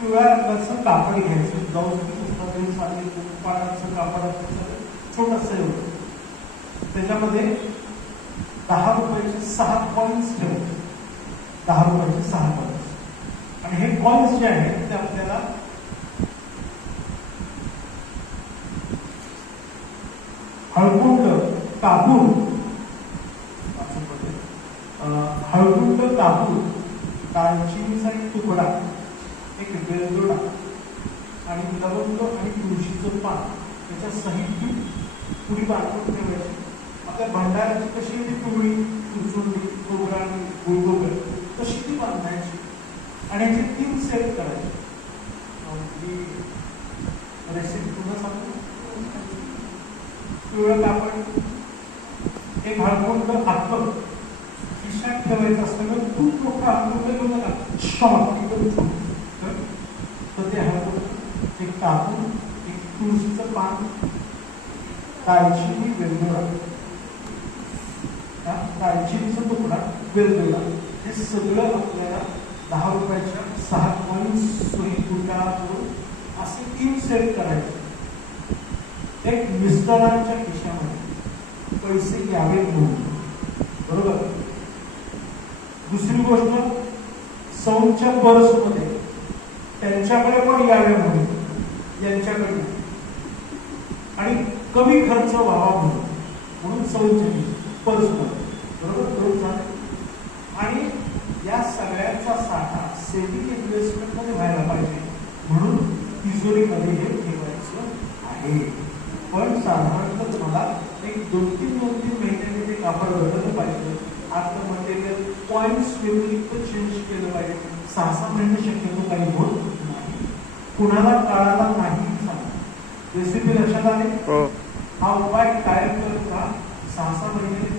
पिवळ्या रंगाचं कापड घ्यायचं, ब्लाऊज साडी पाटाचं कापड छोटस एवढं, त्याच्यामध्ये 10 रुपयाचे 6 कॉइन्स ठेवायचे, 10 रुपयाचे 6 कॉइन्स. आणि हे कॉइन्स जे आहेत ते आपल्याला हळकुंड कापूर, हळकुंड कापूर, दालचिनीचा एक तुकडा, एक वेलदोडा आणि लवंग आणि तुळशीचं पान याच्या सहित पुडी बांधून ठेवायची. आपल्या भंडाऱ्याची कशी ती पिवळी चुरचुंडी खोबरा आणि गुळगोबर तशी ती बांधायची आणि याचे 3 सेट करायचे. रेसिपी पुन्हा सांगतो. पिवळं कापड, एक हळकुंड आत्मक खिशात ठेवायचं असतं, खूप मोठं हळकुंड घेऊन नका, तर ते हळकुंड, एक कापूर, एक तुळशीचं पान, दालचिनी, वेलदोडा, दालचिनीचा तुकडा, वेलदोडा, हे सगळं आपल्याला 10 रुपयाच्या 6 कॉइन्स सुई तुकडा करून असे 3 सेट करायचे. एक मिस्टरांच्या खिशामध्ये पैसे घ्यावे म्हणून, बरोबर. दुसरी गोष्ट, सौंच्या पर्समध्ये त्यांच्याकडे पण यावे म्हणून, यांच्याकडे, आणि कमी खर्च व्हावा म्हणून सौंच्या पर्समध्ये, बरोबर. करून झाले. आणि या सगळ्यांचा साठा सेव्हिंग इन्व्हेस्टमेंट मध्ये व्हायला पाहिजे म्हणून तिजोरीमध्ये हे ठेवायचं आहे. पण साधारणतः तुम्हाला एक 2-3 महिन्याने ते कापड बदललं पाहिजे. आता मटेरियल पॉइंट्स व्यतिरिक्त चेंज केलं पाहिजे. 6-6 महिने शक्यतो काही होत नाही. कुणाला कळाला नाही सांगा. रेसिपी लक्षात आली. हा उपाय कायम करत राहा. 6-6 महिन्याने